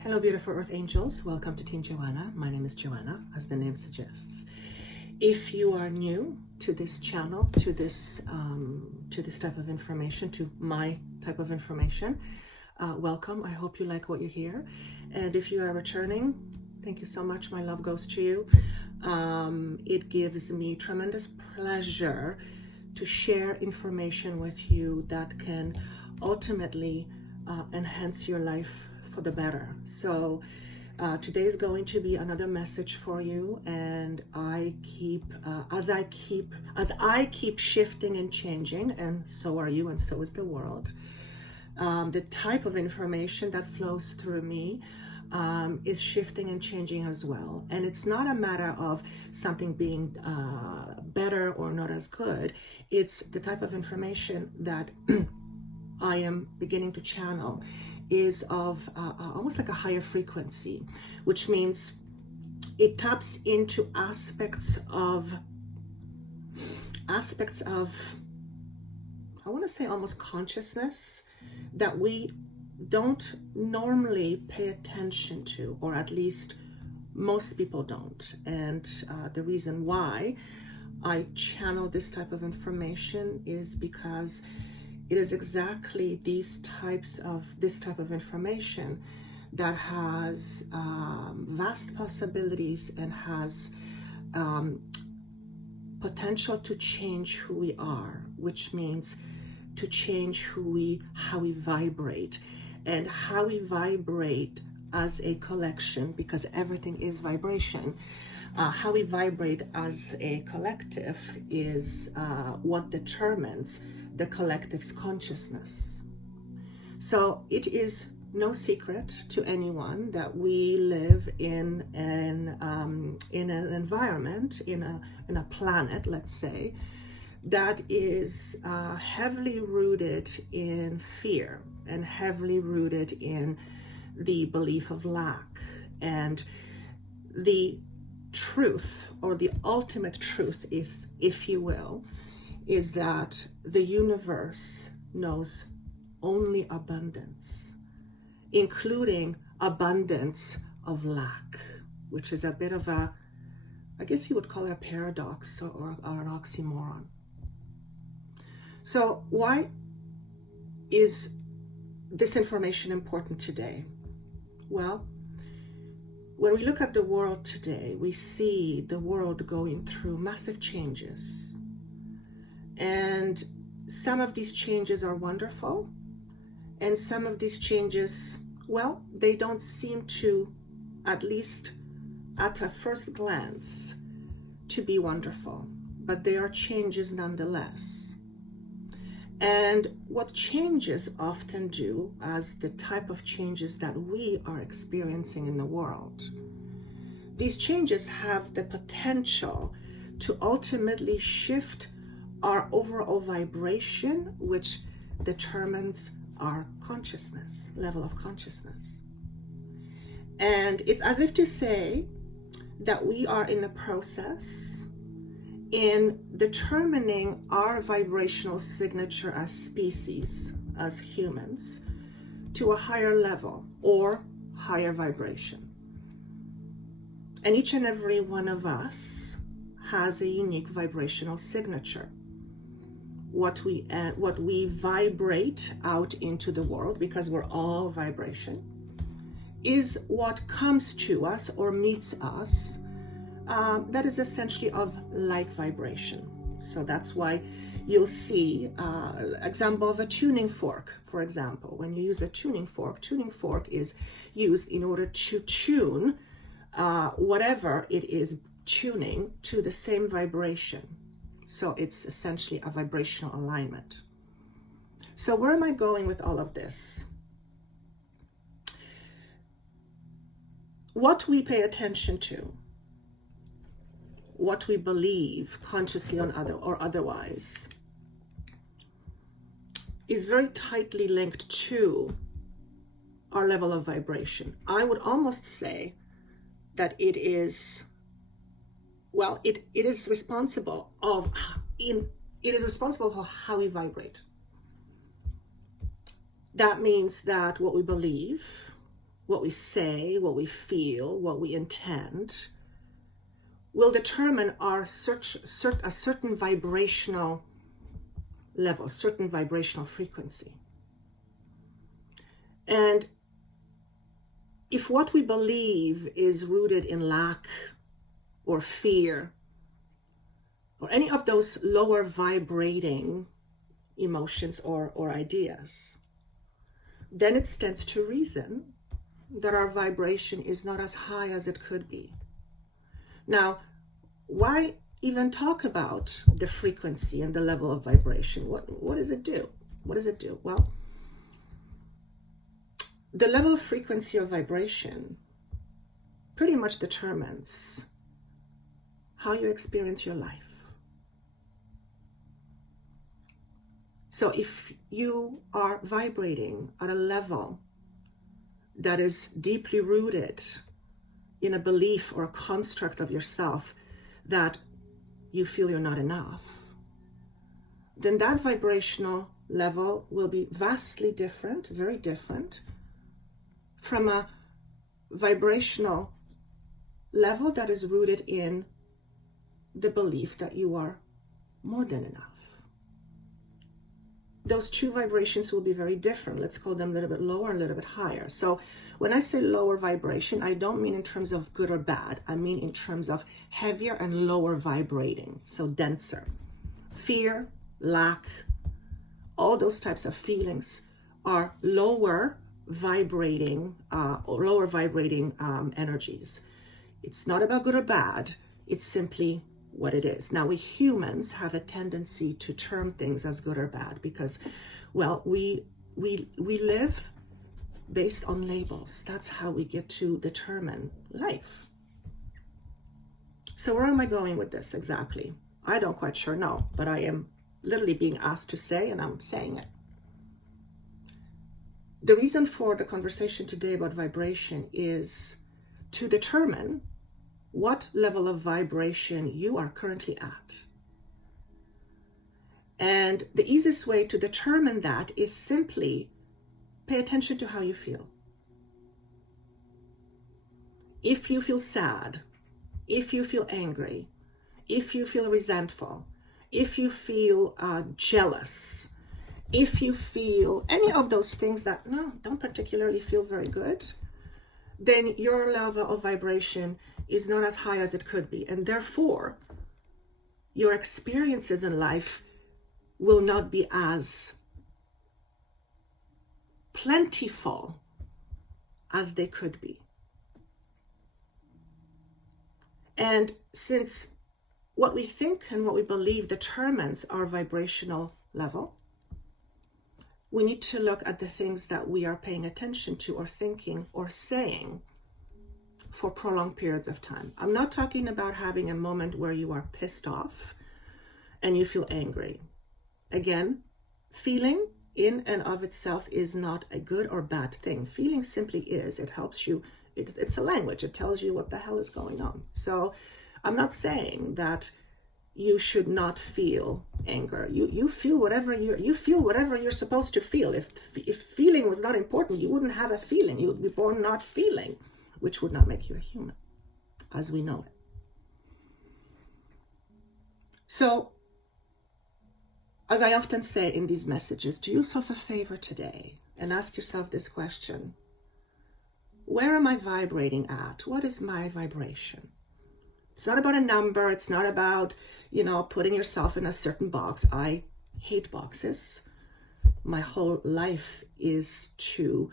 Hello, beautiful Earth Angels. Welcome to Team Joanna. My name is Joanna, as the name suggests. If you are new to this channel, to this type of information, to my type of information, welcome. I hope you like what you hear. And if you are returning, thank you so much. My love goes to you. It gives me tremendous pleasure to share information with you that can ultimately enhance your life for the better. So today is going to be another message for you, and as I keep shifting and changing, and so are you, and so is the world. The type of information that flows through me is shifting and changing as well. And it's not a matter of something being better or not as good. It's the type of information that I am beginning to channel is of almost like a higher frequency, which means it taps into aspects of I want to say almost consciousness that we don't normally pay attention to, or at least most people don't. And the reason why I channel this type of information is because it is exactly this type of information that has vast possibilities and has potential to change who we are, which means to change how we vibrate, and how we vibrate as a collection, because everything is vibration. How we vibrate as a collective is what determines the collective's consciousness. So it is no secret to anyone that we live in an environment, in a planet, let's say, that is heavily rooted in fear and heavily rooted in the belief of lack. And the truth, or the ultimate truth is, if you will, is that the universe knows only abundance, including abundance of lack, which is a bit of I guess you would call it a paradox or an oxymoron. So why is this information important today? Well, when we look at the world today, we see the world going through massive changes. And some of these changes are wonderful, and some of these changes, well, they don't seem to, at least at a first glance, to be wonderful, but they are changes nonetheless. And what changes often do, as the type of changes that we are experiencing in the world, these changes have the potential to ultimately shift our overall vibration, which determines our consciousness, level of consciousness. And it's as if to say that we are in a process in determining our vibrational signature as species, as humans, to a higher level or higher vibration. And each and every one of us has a unique vibrational signature. What we vibrate out into the world, because we're all vibration, is what comes to us or meets us that is essentially of like vibration. So that's why you'll see example of a tuning fork, for example. When you use a tuning fork is used in order to tune whatever it is tuning to the same vibration. So it's essentially a vibrational alignment. So where am I going with all of this? What we pay attention to, what we believe consciously or otherwise, is very tightly linked to our level of vibration. I would almost say that it is responsible for how we vibrate. That means that what we believe, what we say, what we feel, what we intend, will determine a certain vibrational level, certain vibrational frequency. And if what we believe is rooted in lack or fear or any of those lower vibrating emotions or ideas, then it stands to reason that our vibration is not as high as it could be. Now, why even talk about the frequency and the level of vibration? What does it do? What does it do? Well, the level of frequency of vibration pretty much determines how you experience your life. So if you are vibrating at a level that is deeply rooted in a belief or a construct of yourself that you feel you're not enough, then that vibrational level will be vastly different, very different, from a vibrational level that is rooted in the belief that you are more than enough. Those two vibrations will be very different. Let's call them a little bit lower and a little bit higher. So when I say lower vibration, I don't mean in terms of good or bad. I mean in terms of heavier and lower vibrating, so denser. Fear, lack, all those types of feelings are lower vibrating energies. It's not about good or bad. It's simply what it is. Now, we humans have a tendency to term things as good or bad because, well, we live based on labels. That's how we get to determine life. So where am I going with this exactly? I don't quite sure know, but I am literally being asked to say, and I'm saying it. The reason for the conversation today about vibration is to determine what level of vibration you are currently at. And the easiest way to determine that is simply pay attention to how you feel. If you feel sad, if you feel angry, if you feel resentful, if you feel jealous, if you feel any of those things that don't particularly feel very good, then your level of vibration is not as high as it could be. And therefore, your experiences in life will not be as plentiful as they could be. And since what we think and what we believe determines our vibrational level, we need to look at the things that we are paying attention to or thinking or saying for prolonged periods of time. I'm not talking about having a moment where you are pissed off and you feel angry. Again, feeling in and of itself is not a good or bad thing. Feeling simply is. It helps you. It's a language. It tells you what the hell is going on. So I'm not saying that you should not feel anger. You feel whatever you're supposed to feel. If feeling was not important, you wouldn't have a feeling. You would be born not feeling, which would not make you a human, as we know it. So, as I often say in these messages, do yourself a favor today and ask yourself this question. Where am I vibrating at? What is my vibration? It's not about a number. It's not about, putting yourself in a certain box. I hate boxes. My whole life is to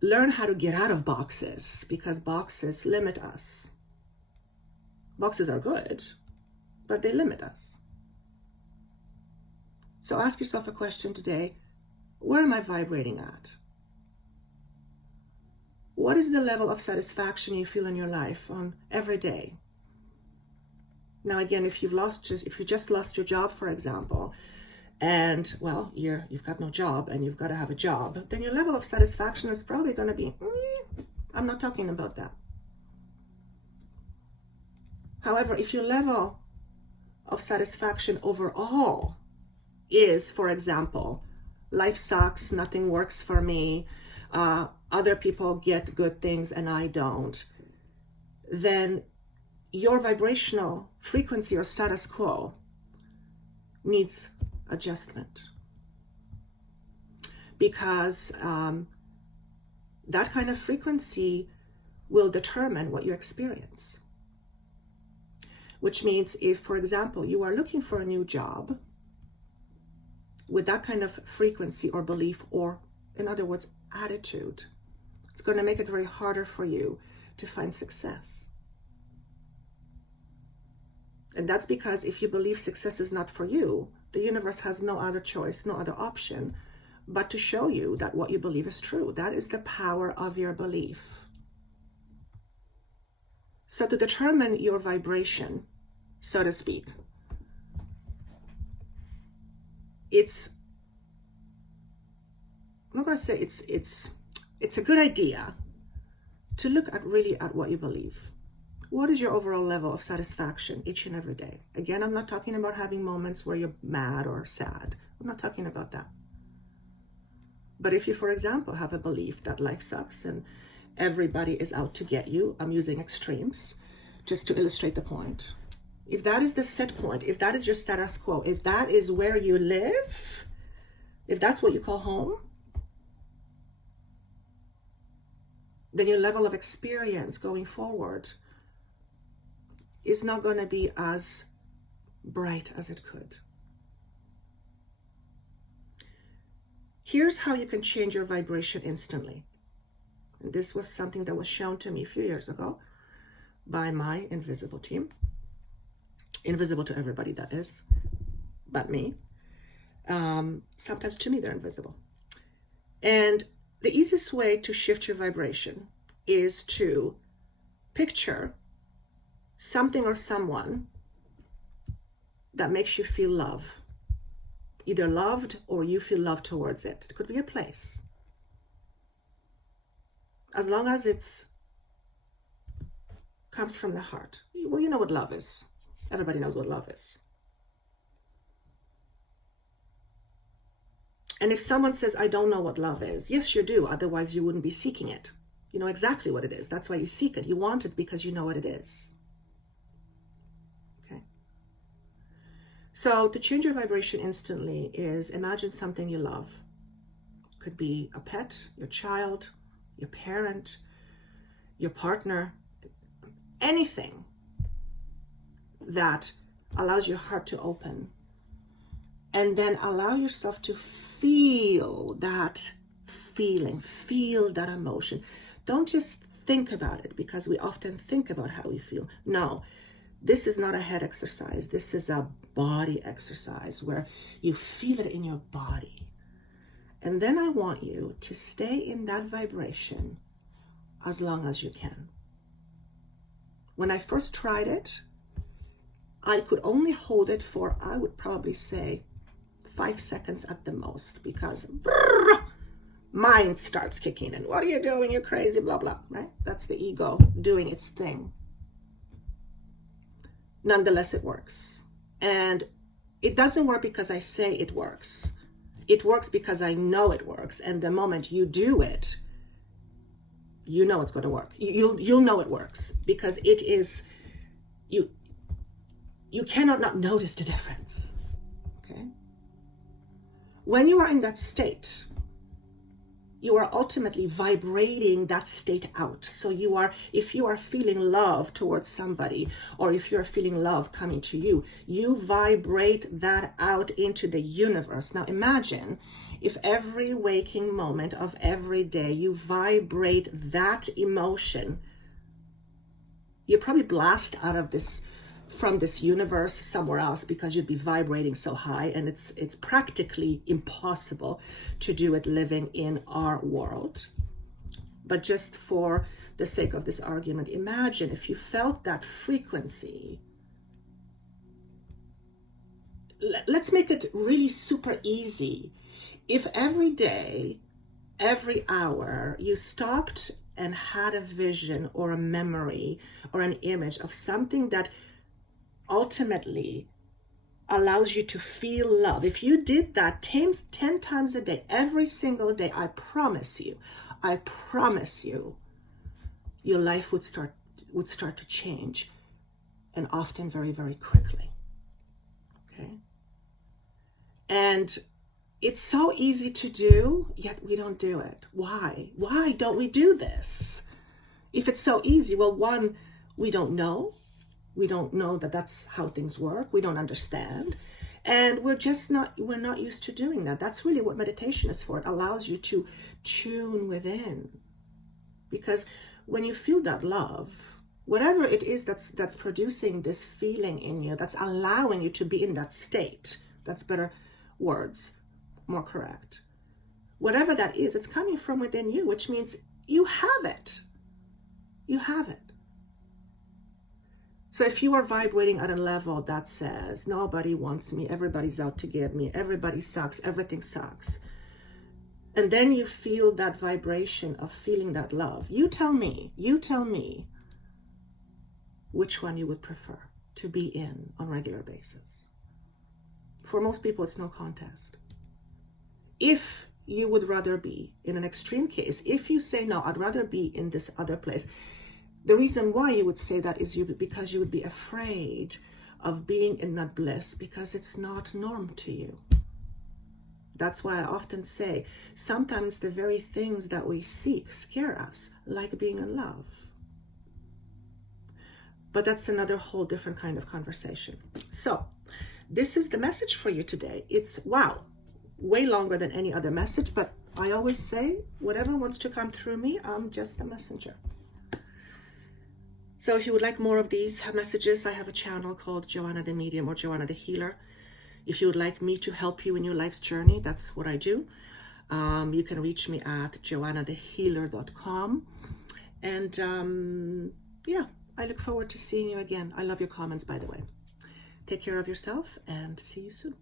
learn how to get out of boxes because boxes limit us. Boxes are good, but they limit us. So ask yourself a question today. Where am I vibrating at? What is the level of satisfaction you feel in your life on every day? Now, again, if you just lost your job, for example, and you've got no job and you've got to have a job, then your level of satisfaction is probably going to be, I'm not talking about that. However, if your level of satisfaction overall is, for example, life sucks, nothing works for me, other people get good things and I don't, then your vibrational frequency or status quo needs adjustment. Because that kind of frequency will determine what you experience. Which means if, for example, you are looking for a new job with that kind of frequency or belief, or in other words, attitude, it's going to make it very harder for you to find success. And that's because if you believe success is not for you, the universe has no other choice, no other option, but to show you that what you believe is true. That is the power of your belief. So to determine your vibration, so to speak, I'm not going to say it's a good idea to look at what you believe. What is your overall level of satisfaction each and every day? Again, I'm not talking about having moments where you're mad or sad. I'm not talking about that. But if you, for example, have a belief that life sucks and everybody is out to get you, I'm using extremes just to illustrate the point. If that is the set point, if that is your status quo, if that is where you live, if that's what you call home, then your level of experience going forward is not going to be as bright as it could. Here's how you can change your vibration instantly. And this was something that was shown to me a few years ago by my invisible team. Invisible to everybody, that is, but me. Sometimes to me, they're invisible. And the easiest way to shift your vibration is to picture something or someone that makes you feel love. Either loved or you feel love towards it. It could be a place. As long as it comes from the heart. Well, you know what love is. Everybody knows what love is. And if someone says, I don't know what love is, yes, you do. Otherwise, you wouldn't be seeking it. You know exactly what it is. That's why you seek it. You want it because you know what it is. Okay. So to change your vibration instantly is imagine something you love. Could be a pet, your child, your parent, your partner, anything that allows your heart to open. And then allow yourself to feel that feeling, feel that emotion. Don't just think about it, because we often think about how we feel. No, this is not a head exercise. This is a body exercise where you feel it in your body. And then I want you to stay in that vibration as long as you can. When I first tried it, I could only hold it for, I would probably say, 5 seconds at the most, because mind starts kicking in. What are you doing? You're crazy, blah, blah, right? That's the ego doing its thing. Nonetheless, it works. And it doesn't work because I say it works. It works because I know it works. And the moment you do it, you know it's going to work. You'll know it works, because it is, you cannot not notice the difference. Okay? When you are in that state, you are ultimately vibrating that state out. So if you are feeling love towards somebody, or if you're feeling love coming to you, you vibrate that out into the universe. Now imagine if every waking moment of every day you vibrate that emotion, you probably blast out of this, from this universe somewhere else, because you'd be vibrating so high, and it's practically impossible to do it living in our world. But just for the sake of this argument, imagine if you felt that frequency. Let's make it really super easy. If every day, every hour, you stopped and had a vision or a memory or an image of something that ultimately allows you to feel love. If you did that 10 times a day, every single day, I promise you, your life would start to change, and often very, very quickly. Okay? And it's so easy to do, yet we don't do it. Why? Why don't we do this? If it's so easy, well, one, we don't know. We don't know that that's how things work. We don't understand. And we're not used to doing that. That's really what meditation is for. It allows you to tune within. Because when you feel that love, whatever it is that's producing this feeling in you, that's allowing you to be in that state, that's better words, more correct. Whatever that is, it's coming from within you, which means you have it. You have it. So if you are vibrating at a level that says, nobody wants me, everybody's out to get me, everybody sucks, everything sucks, and then you feel that vibration of feeling that love, you tell me which one you would prefer to be in on a regular basis. For most people, it's no contest. If you would rather be in an extreme case, if you say, no, I'd rather be in this other place, the reason why you would say that is because you would be afraid of being in that bliss, because it's not norm to you. That's why I often say, sometimes the very things that we seek scare us, like being in love. But that's another whole different kind of conversation. So this is the message for you today. It's, wow, way longer than any other message, but I always say, whatever wants to come through me, I'm just a messenger. So if you would like more of these messages, I have a channel called Joanna the Medium or Joanna the Healer. If you would like me to help you in your life's journey, that's what I do. You can reach me at joannathehealer.com. And yeah, I look forward to seeing you again. I love your comments, by the way. Take care of yourself and see you soon.